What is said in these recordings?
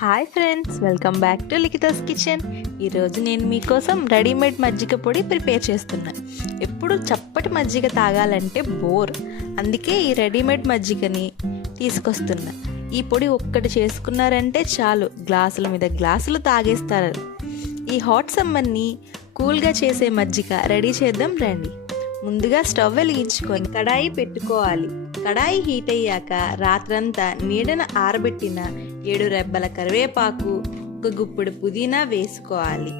Hi friends, welcome back to Likhita's kitchen. ఈరోజు నేను మీకోసం రెడీమేడ్ మజ్జిగ పొడి ప్రిపేర్ చేస్తున్నాను. ఎప్పుడు చప్పటి మజ్జిగ తాగాలంటే బోర్, అందుకే ఈ రెడీమేడ్ మజ్జిగని తీసుకొస్తున్నా. ఈ పొడి ఒక్కటి చేసుకున్నారంటే చాలు, గ్లాసుల మీద గ్లాసులు తాగేస్తారు. ఈ హాట్ సమ్మర్ని కూల్గా చేసే మజ్జిగ రెడీ చేద్దాం రండి. ముందుగా స్టవ్ వెలిగించుకొని కడాయి పెట్టుకోవాలి. కడాయి హీట్ అయ్యాక రాత్రంతా నీడన ఆరబెట్టిన 7 రెబ్బల కరివేపాకు, ఒక గుప్పెడు పుదీనా వేసుకోవాలి.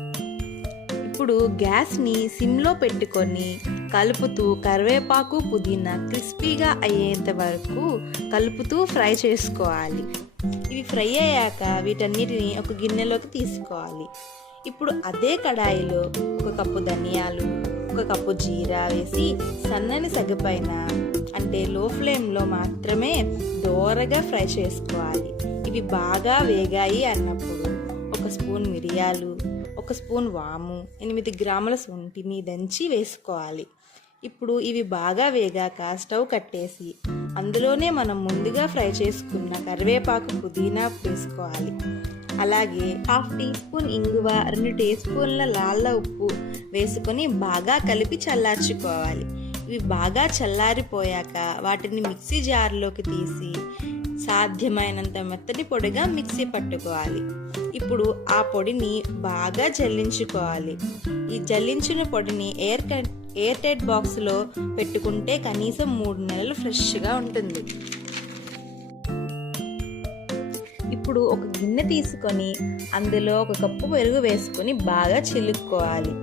ఇప్పుడు గ్యాస్ని సిమ్లో పెట్టుకొని కలుపుతూ కరివేపాకు పుదీనా క్రిస్పీగా అయ్యేంత వరకు కలుపుతూ ఫ్రై చేసుకోవాలి. ఇవి ఫ్రై అయ్యాక వీటన్నిటిని ఒక గిన్నెలోకి తీసుకోవాలి. ఇప్పుడు అదే కడాయిలో 1 కప్పు ధనియాలు, 1 కప్పు జీరా వేసి సన్నని సెగపైన అంటే లో ఫ్లేమ్లో మాత్రమే దోరగా ఫ్రై చేసుకోవాలి. ఇవి బాగా వేగాయి అన్నప్పుడు 1 స్పూన్ మిరియాలు, 1 స్పూన్ వాము, 8 గ్రాముల శొంఠిని దంచి వేసుకోవాలి. ఇప్పుడు ఇవి బాగా వేగాక స్టవ్ కట్టేసి అందులోనే మనం ముందుగా ఫ్రై చేసుకున్న కరివేపాకు పుదీనా వేసుకోవాలి. అలాగే 1/2 టీ స్పూన్ ఇంగువ, 2 టీ స్పూన్ల లాళ్ళ ఉప్పు వేసుకొని బాగా కలిపి చల్లార్చుకోవాలి. ఇవి బాగా చల్లారిపోయాక వాటిని మిక్సీ జార్లోకి తీసి సాధ్యమైనంత మెత్తటి పొడిగా మిక్సీ పట్టుకోవాలి. ఇప్పుడు ఆ పొడిని బాగా జల్లించుకోవాలి. ఈ జల్లించిన పొడిని ఎయిర్ టైట్ బాక్స్లో పెట్టుకుంటే కనీసం 3 నెలలు ఫ్రెష్గా ఉంటుంది. ఇప్పుడు ఒక గిన్నె తీసుకొని అందులో 1 కప్పు పెరుగు వేసుకొని బాగా చిలుక్కోవాలి.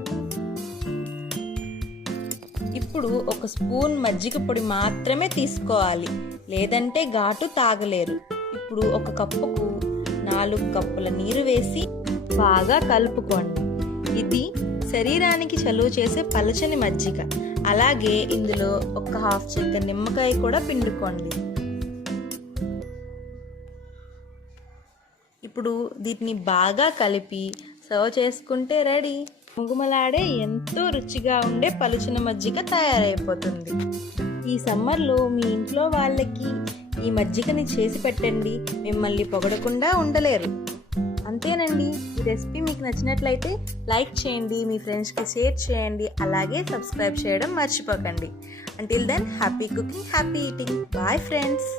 ఇప్పుడు 1 స్పూన్ మజ్జిగ పొడి మాత్రమే తీసుకోవాలి, లేదంటే ఘాటు తాగలేరు. ఇప్పుడు 1 కప్పుకు 4 కప్పుల నీరు వేసి బాగా కలుపుకోండి. ఇది శరీరానికి చలువ చేసే పలచని మజ్జిగ. అలాగే ఇందులో 1/2 చెక్క నిమ్మకాయ కూడా పిండుకోండి. ఇప్పుడు దీన్ని బాగా కలిపి సర్వ్ చేసుకుంటే రెడీ. ముగుమలాడే ఎంతో రుచిగా ఉండే పలుచన మజ్జిగ తయారైపోతుంది. ఈ సమ్మర్లో మీ ఇంట్లో వాళ్ళకి ఈ మజ్జిగని చేసి పెట్టండి, మిమ్మల్ని పొగడకుండా ఉండలేరు. అంతేనండి. ఈ రెసిపీ మీకు నచ్చినట్లయితే లైక్ చేయండి, మీ ఫ్రెండ్స్కి షేర్ చేయండి, అలాగే సబ్స్క్రైబ్ చేయడం మర్చిపోకండి. Until then, happy cooking, happy eating. Bye friends.